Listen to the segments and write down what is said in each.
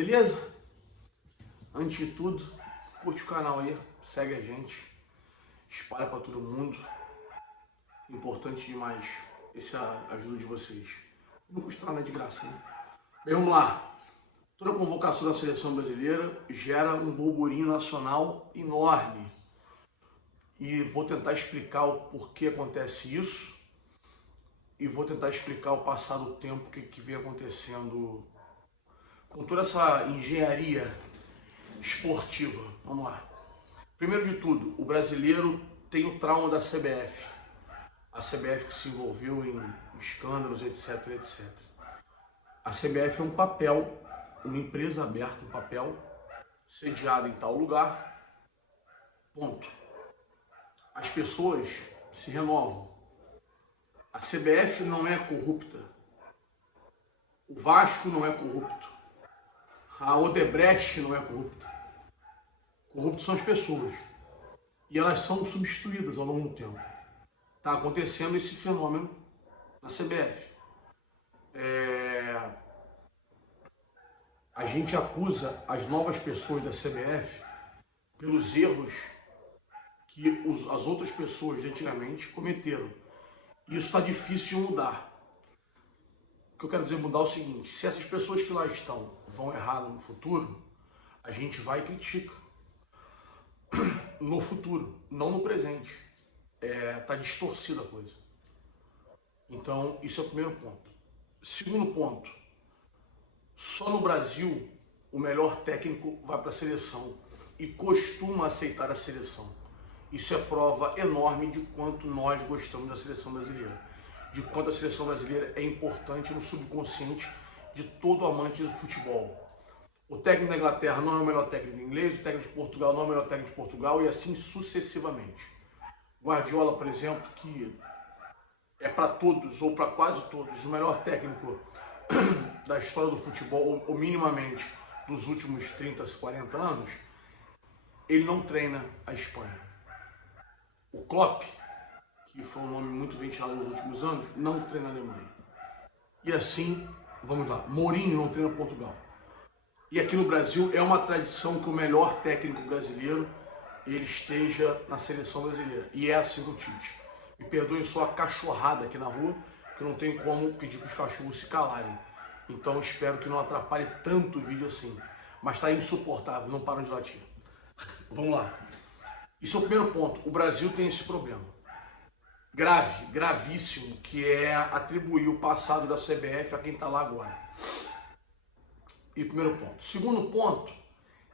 beleza? Antes de tudo, curte o canal aí, segue a gente, espalha para todo mundo. Importante demais essa ajuda de vocês. Não custa nada, de graça, né? Bem, vamos lá. Toda a convocação da seleção brasileira gera um burburinho nacional enorme. E vou tentar explicar o porquê acontece isso. E vou tentar explicar o passar do tempo que vem acontecendo com toda essa engenharia esportiva. Vamos lá. Primeiro de tudo, o brasileiro tem o trauma da CBF. A CBF que se envolveu em escândalos, etc, etc. A CBF é um papel, uma empresa aberta, um papel sediado em tal lugar. Ponto. As pessoas se renovam. A CBF não é corrupta. O Vasco não é corrupto. A Odebrecht não é corrupta. Corruptos são as pessoas. E elas são substituídas ao longo do tempo. Está acontecendo esse fenômeno na CBF. A gente acusa as novas pessoas da CBF pelos erros que as outras pessoas de antigamente cometeram. E isso está difícil de mudar. O que eu quero dizer mudar é o seguinte: se essas pessoas que lá estão vão errar no futuro, a gente vai e critica. No futuro, não no presente. Tá distorcida a coisa. Então, isso é o primeiro ponto. Segundo ponto, só no Brasil o melhor técnico vai para a seleção e costuma aceitar a seleção. Isso é prova enorme de quanto nós gostamos da seleção brasileira, de quanto a seleção brasileira é importante no subconsciente de todo amante do futebol. O técnico da Inglaterra não é o melhor técnico inglês, o técnico de Portugal não é o melhor técnico de Portugal, e assim sucessivamente. Guardiola, por exemplo, que é para todos, ou para quase todos, o melhor técnico da história do futebol, ou minimamente dos últimos 30, 40 anos, ele não treina a Espanha. O Klopp, que foi um nome muito ventilado nos últimos anos, não treina a Alemanha. E assim, vamos lá, Mourinho não treina Portugal. E aqui no Brasil é uma tradição que o melhor técnico brasileiro ele esteja na seleção brasileira. E é assim com o Tite. Me perdoem só a cachorrada aqui na rua, que não tem como pedir para os cachorros se calarem. Então espero que não atrapalhe tanto o vídeo assim. Mas está insuportável, não param de latir. Vamos lá. Isso é o primeiro ponto. O Brasil tem esse problema. Grave, gravíssimo, que é atribuir o passado da CBF a quem está lá agora. E o primeiro ponto. Segundo ponto,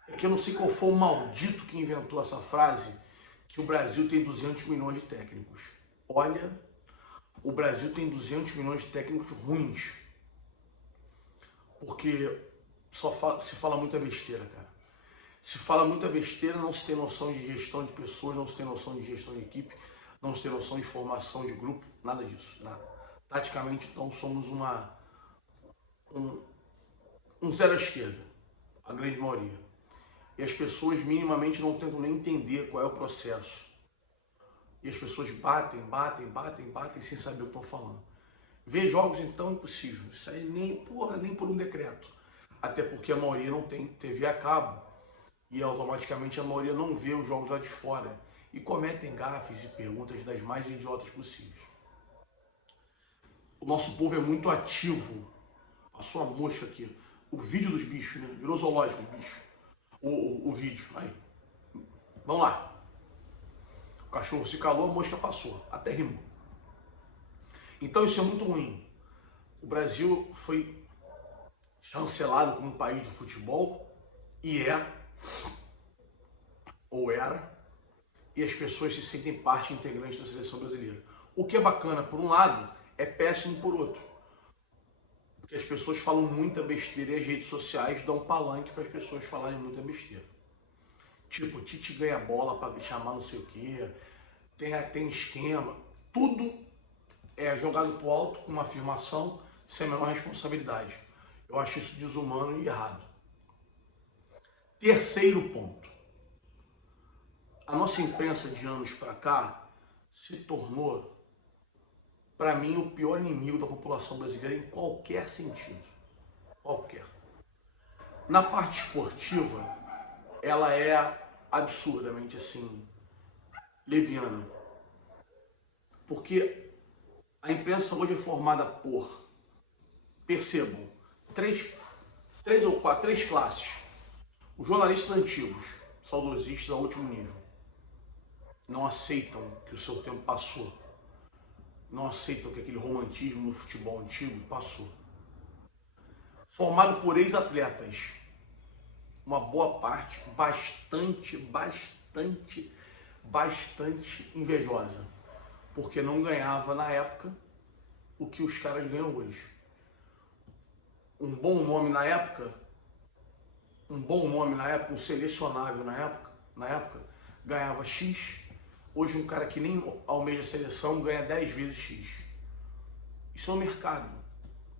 é que eu não sei qual foi o maldito que inventou essa frase, que o Brasil tem 200 milhões de técnicos. Olha, o Brasil tem 200 milhões de técnicos ruins. Porque se fala muita besteira, cara. Se fala muita besteira, não se tem noção de gestão de pessoas, não se tem noção de gestão de equipe, não se tem noção de formação de grupo, nada disso. Nada. Taticamente, então, somos um zero à esquerda, a grande maioria. E as pessoas minimamente não tentam nem entender qual é o processo. E as pessoas batem sem saber o que estão falando. Ver jogos, então, é impossível. Isso aí nem por um decreto. Até porque a maioria não tem TV a cabo. E automaticamente a maioria não vê os jogos lá de fora. E cometem gafes e perguntas das mais idiotas possíveis. O nosso povo é muito ativo. Passou a mosca aqui. O vídeo dos bichos, né? Virou zoológico os bichos. O vídeo. Aí. Vamos lá. O cachorro se calou, a mosca passou. Até rimou. Então isso é muito ruim. O Brasil foi chancelado como um país do futebol. E ou era, e as pessoas se sentem parte integrante da seleção brasileira. O que é bacana por um lado, é péssimo por outro. Porque as pessoas falam muita besteira e as redes sociais dão palanque para as pessoas falarem muita besteira. Tipo, Tite ganha bola para chamar não sei o quê, tem esquema, tudo é jogado pro alto com uma afirmação sem a menor responsabilidade. Eu acho isso desumano e errado. Terceiro ponto. A nossa imprensa de anos para cá se tornou, para mim, o pior inimigo da população brasileira em qualquer sentido. Qualquer. Na parte esportiva, ela é absurdamente assim, leviana. Porque a imprensa hoje é formada por, percebam, três classes. Os jornalistas antigos, saudosistas ao último nível, não aceitam que o seu tempo passou. Não aceitam que aquele romantismo no futebol antigo passou. Formado por ex-atletas, uma boa parte bastante invejosa, porque não ganhava na época o que os caras ganham hoje. Um bom nome na época, um selecionável na época, ganhava X. Hoje um cara que nem almeja a seleção ganha 10 vezes X. Isso é um mercado.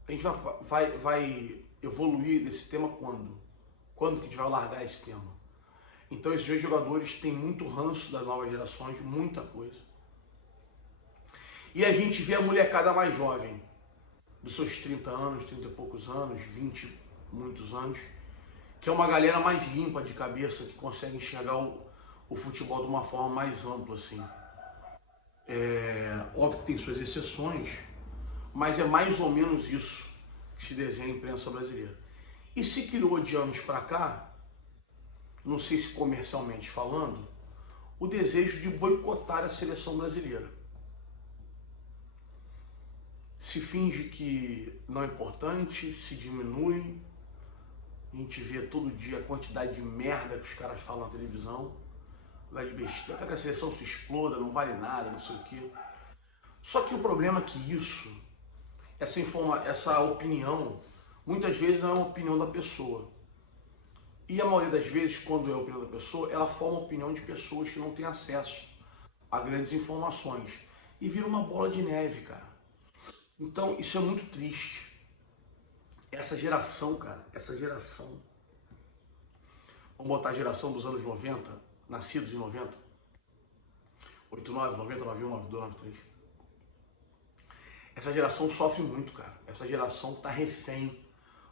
A gente vai evoluir nesse tema quando? Quando que a gente vai largar esse tema? Então esses dois jogadores têm muito ranço das novas gerações, muita coisa. E a gente vê a molecada mais jovem, dos seus 30 anos, 30 e poucos anos, 20 muitos anos, que é uma galera mais limpa de cabeça, que consegue enxergar o futebol de uma forma mais ampla, assim. Óbvio que tem suas exceções, mas é mais ou menos isso que se desenha a imprensa brasileira. E se criou de anos para cá, não sei se comercialmente falando, o desejo de boicotar a seleção brasileira. Se finge que não é importante, se diminui. A gente vê todo dia a quantidade de merda que os caras falam na televisão, lá de besteira, que a seleção se exploda, não vale nada, não sei o quê. Só que o problema é que essa opinião, muitas vezes não é uma opinião da pessoa. E a maioria das vezes, quando é a opinião da pessoa, ela forma a opinião de pessoas que não têm acesso a grandes informações. E vira uma bola de neve, cara. Então, isso é muito triste. Essa geração, cara, vamos botar a geração dos anos 90, nascidos em 90, 89, 90, 91, 92, 93. Essa geração sofre muito, cara. Essa geração tá refém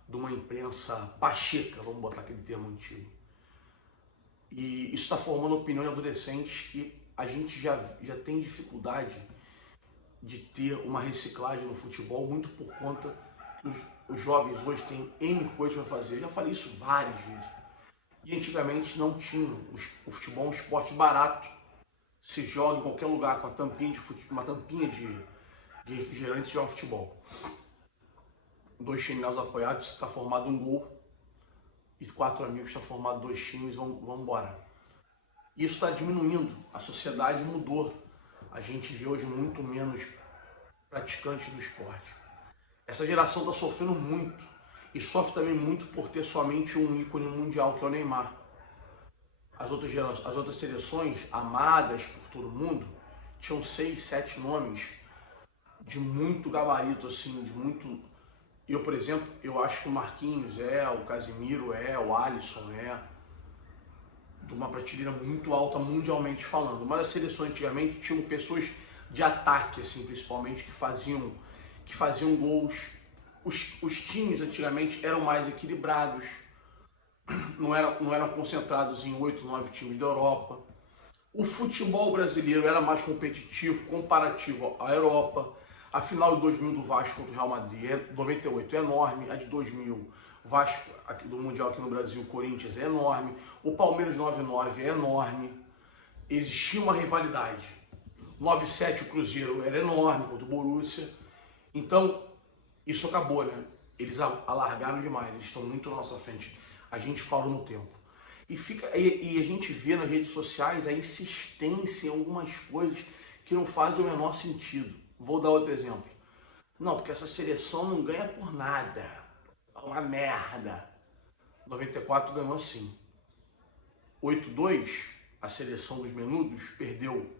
de uma imprensa pacheca, vamos botar aquele termo antigo. E isso está formando opinião em adolescentes que a gente já tem dificuldade de ter uma reciclagem no futebol, muito por conta que os jovens hoje têm N coisas para fazer. Eu já falei isso várias vezes. E antigamente não tinha. O futebol é um esporte barato. Se joga em qualquer lugar com uma tampinha de refrigerante, se joga futebol. 2 chinelos apoiados, está formado um gol. E 4 amigos, está formado 2 times, vamos embora. Isso está diminuindo. A sociedade mudou. A gente vê hoje muito menos praticantes do esporte. Essa geração está sofrendo muito. E sofre também muito por ter somente um ícone mundial, que é o Neymar. As outras seleções, amadas por todo mundo, tinham 6, 7 nomes de muito gabarito, assim, de muito... Eu, por exemplo, eu acho que o Marquinhos o Casemiro o Alisson de uma prateleira muito alta mundialmente falando. Mas as seleções antigamente tinham pessoas de ataque, assim, principalmente, que faziam gols. Os times antigamente eram mais equilibrados, não eram concentrados em 8, 9 times da Europa. O futebol brasileiro era mais competitivo, comparativo à Europa. A final de 2000 do Vasco contra o Real Madrid, 98, é enorme. A de 2000, Vasco do Mundial aqui no Brasil, Corinthians, é enorme. O Palmeiras 99 é enorme. Existia uma rivalidade. 97 o Cruzeiro era enorme contra o Borussia. Então, isso acabou, né? Eles alargaram demais, eles estão muito na nossa frente. A gente parou no tempo. E a gente vê nas redes sociais a insistência em algumas coisas que não fazem o menor sentido. Vou dar outro exemplo. Não, porque essa seleção não ganha por nada. É uma merda. 94 ganhou sim. 8-2, a seleção dos menudos perdeu.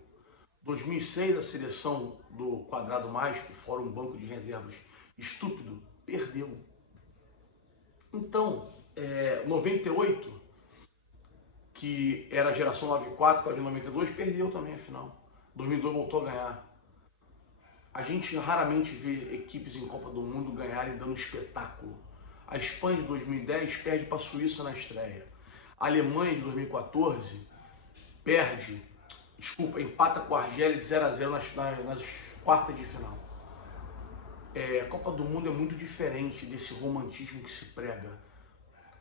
2006, a seleção do quadrado mágico, fora um banco de reservas estúpido, perdeu. Então, 98, que era a geração 94, com a de 92, perdeu também a final. 2002 voltou a ganhar. A gente raramente vê equipes em Copa do Mundo ganharem dando espetáculo. A Espanha de 2010 perde para a Suíça na estreia. A Alemanha de 2014 empata com a Argélia de 0-0 nas quartas de final. A Copa do Mundo é muito diferente desse romantismo que se prega.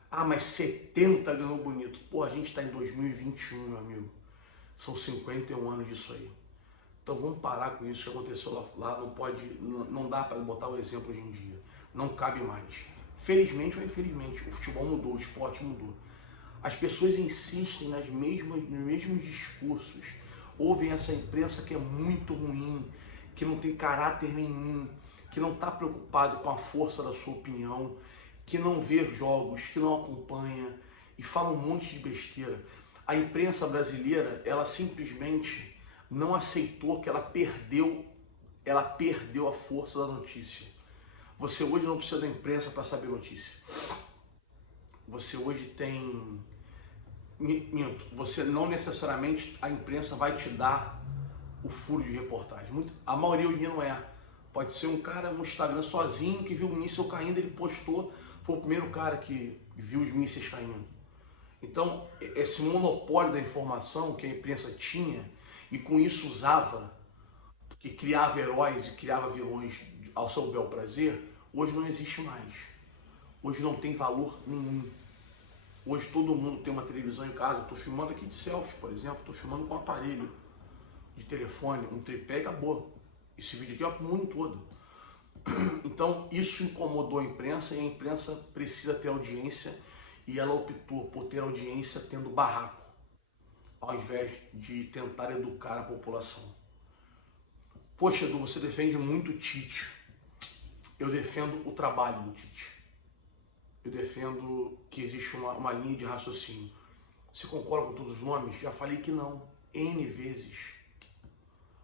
Ah, mas 70 ganhou bonito. Pô, a gente está em 2021, meu amigo. São 51 anos disso aí. Então vamos parar com isso que aconteceu lá. Não dá para botar o exemplo hoje em dia. Não cabe mais. Felizmente ou infelizmente, o futebol mudou, o esporte mudou. As pessoas insistem nos mesmos discursos. Ouvem essa imprensa que é muito ruim, que não tem caráter nenhum, que não está preocupado com a força da sua opinião, que não vê jogos, que não acompanha e fala um monte de besteira. A imprensa brasileira, ela simplesmente não aceitou que ela perdeu a força da notícia. Você hoje não precisa da imprensa para saber notícia. Você hoje tem... Minto, você não necessariamente, a imprensa vai te dar o furo de reportagem. A maioria hoje não é. Pode ser um cara no Instagram sozinho que viu um míssil caindo, ele postou, foi o primeiro cara que viu os mísseis caindo. Então, esse monopólio da informação que a imprensa tinha e com isso usava, que criava heróis e criava vilões ao seu bel prazer, hoje não existe mais. Hoje não tem valor nenhum. Hoje todo mundo tem uma televisão em casa. Eu estou filmando aqui de selfie, por exemplo. Estou filmando com um aparelho de telefone, um tripé e acabou. Esse vídeo aqui é o mundo todo. Então isso incomodou a imprensa e a imprensa precisa ter audiência e ela optou por ter audiência tendo barraco, ao invés de tentar educar a população. Poxa, Edu, você defende muito o Tite. Eu defendo o trabalho do Tite. Eu defendo que existe uma linha de raciocínio. Você concorda com todos os nomes? Já falei que não. N vezes.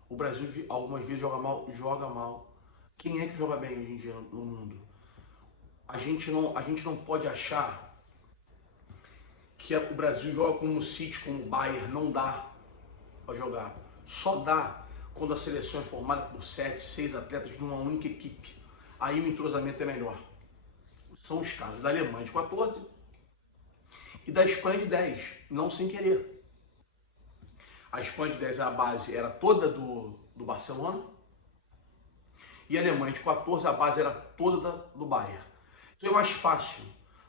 O Brasil algumas vezes joga mal, joga mal. Quem é que joga bem hoje em dia no mundo? A gente não pode achar que o Brasil joga como o City, como o Bayern. Não dá para jogar. Só dá quando a seleção é formada por 7, 6 atletas de uma única equipe. Aí o entrosamento é melhor. São os casos da Alemanha de 14 e da Espanha de 10, não sem querer. A Espanha de 10, a base era toda do Barcelona, e a Alemanha de 14, a base era toda do Bayern. Então é mais fácil.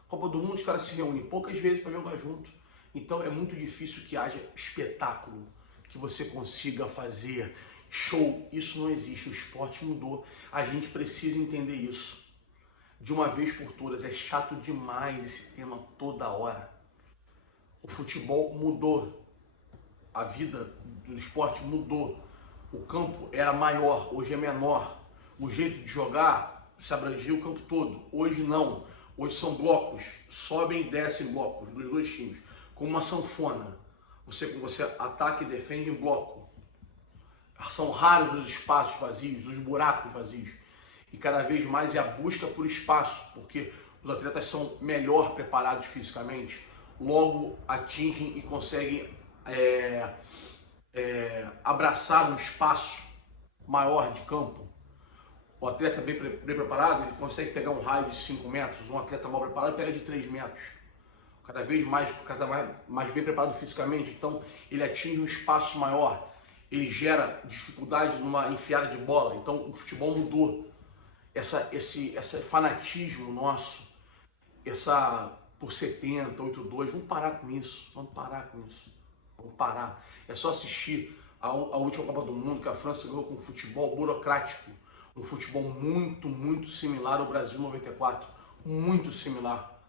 Copa do Mundo, os caras se reúnem poucas vezes para jogar junto. Então é muito difícil que haja espetáculo, que você consiga fazer show. Isso não existe, o esporte mudou. A gente precisa entender isso. De uma vez por todas, é chato demais esse tema toda hora. O futebol mudou, a vida do esporte mudou. O campo era maior, hoje é menor. O jeito de jogar se abrangia o campo todo. Hoje não. Hoje são blocos, sobem e descem blocos dos dois times, como uma sanfona. Você ataca e defende em bloco. São raros os espaços vazios, os buracos vazios. E cada vez mais é a busca por espaço, porque os atletas são melhor preparados fisicamente, logo atingem e conseguem abraçar um espaço maior de campo. O atleta bem preparado, ele consegue pegar um raio de 5 metros, um atleta mal preparado pega de 3 metros. Cada vez mais bem preparado fisicamente, então ele atinge um espaço maior, ele gera dificuldade numa enfiada de bola, então o futebol mudou. Esse fanatismo nosso, por 70, 8-2, vamos parar com isso, vamos parar. É só assistir a última Copa do Mundo, que a França ganhou com um futebol burocrático, um futebol muito, muito similar ao Brasil 94, muito similar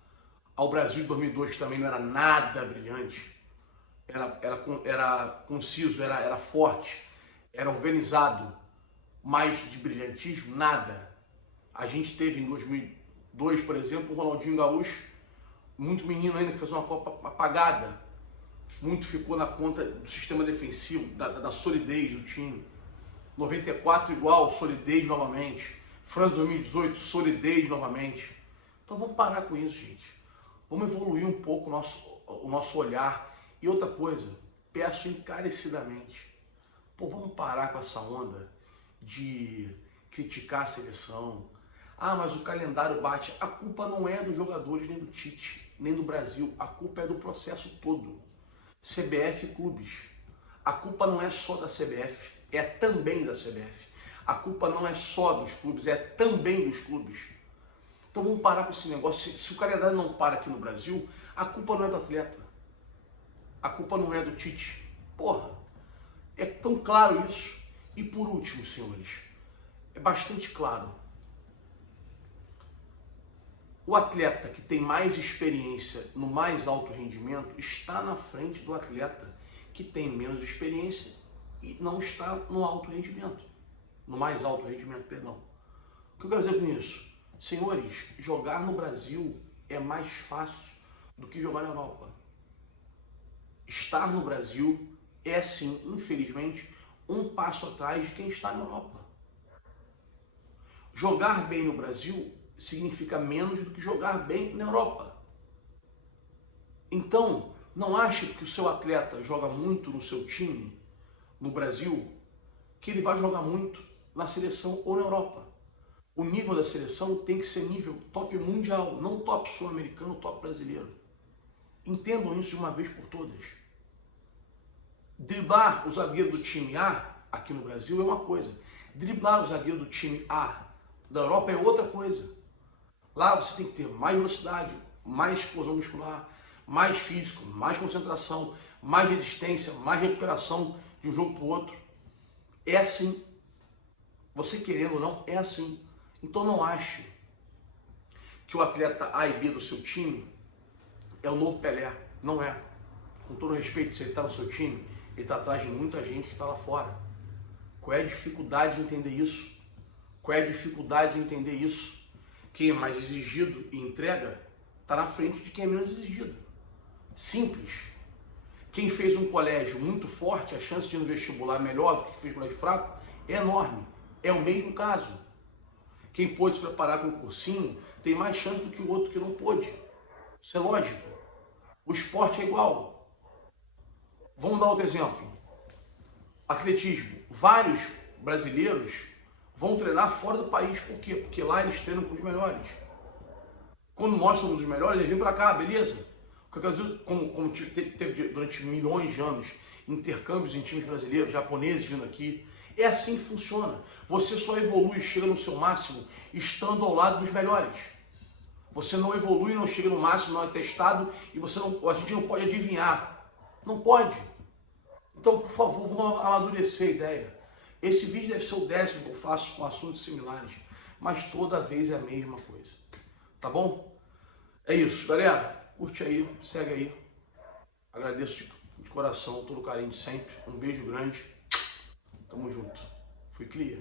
ao Brasil de 2002, que também não era nada brilhante, era conciso, era forte, era organizado, mas de brilhantismo, nada. A gente teve em 2002, por exemplo, o Ronaldinho Gaúcho, muito menino ainda, que fez uma Copa apagada. Muito ficou na conta do sistema defensivo, da solidez do time. 94 igual, solidez novamente. França 2018, solidez novamente. Então vamos parar com isso, gente. Vamos evoluir um pouco o nosso olhar. E outra coisa, peço encarecidamente, vamos parar com essa onda de criticar a seleção. Ah, mas o calendário bate. A culpa não é dos jogadores, nem do Tite, nem do Brasil. A culpa é do processo todo. CBF e clubes. A culpa não é só da CBF, é também da CBF. A culpa não é só dos clubes, é também dos clubes. Então vamos parar com esse negócio. Se o calendário não para aqui no Brasil, a culpa não é do atleta. A culpa não é do Tite. Porra, é tão claro isso. E por último, senhores, é bastante claro. O atleta que tem mais experiência no mais alto rendimento está na frente do atleta que tem menos experiência e não está no alto rendimento. No mais alto rendimento, perdão. O que eu quero dizer com isso? Senhores, jogar no Brasil é mais fácil do que jogar na Europa. Estar no Brasil é sim, infelizmente, um passo atrás de quem está na Europa. Jogar bem no Brasil significa menos do que jogar bem na Europa. Então, não ache que o seu atleta joga muito no seu time, no Brasil, que ele vai jogar muito na seleção ou na Europa. O nível da seleção tem que ser nível top mundial, não top sul-americano, top brasileiro. Entendam isso de uma vez por todas. Driblar o zagueiro do time A, aqui no Brasil, é uma coisa. Driblar o zagueiro do time A da Europa é outra coisa. Lá você tem que ter mais velocidade, mais explosão muscular, mais físico, mais concentração, mais resistência, mais recuperação de um jogo para o outro. É assim. Você querendo ou não, é assim. Então não ache que o atleta A e B do seu time é o novo Pelé. Não é. Com todo respeito, se ele está no seu time, ele está atrás de muita gente que está lá fora. Qual é a dificuldade de entender isso? Qual é a dificuldade de entender isso? Quem é mais exigido e entrega está na frente de quem é menos exigido. Simples. Quem fez um colégio muito forte, a chance de ir no vestibular melhor do que quem fez um colégio fraco é enorme. É o mesmo caso. Quem pôde se preparar com um cursinho tem mais chance do que o outro que não pôde. Isso é lógico. O esporte é igual. Vamos dar outro exemplo. Atletismo. Vários brasileiros vão treinar fora do país. Por quê? Porque lá eles treinam com os melhores. Quando nós somos os melhores, eles vêm para cá, beleza? Como teve durante milhões de anos intercâmbios em times brasileiros, japoneses vindo aqui. É assim que funciona. Você só evolui e chega no seu máximo estando ao lado dos melhores. Você não evolui, não chega no máximo, não é testado e a gente não pode adivinhar. Não pode. Então, por favor, vamos amadurecer a ideia. Esse vídeo deve ser o 10º que eu faço com assuntos similares, mas toda vez é a mesma coisa. Tá bom? É isso, galera. Curte aí, segue aí. Agradeço de coração todo o carinho de sempre. Um beijo grande. Tamo junto. Fui clear.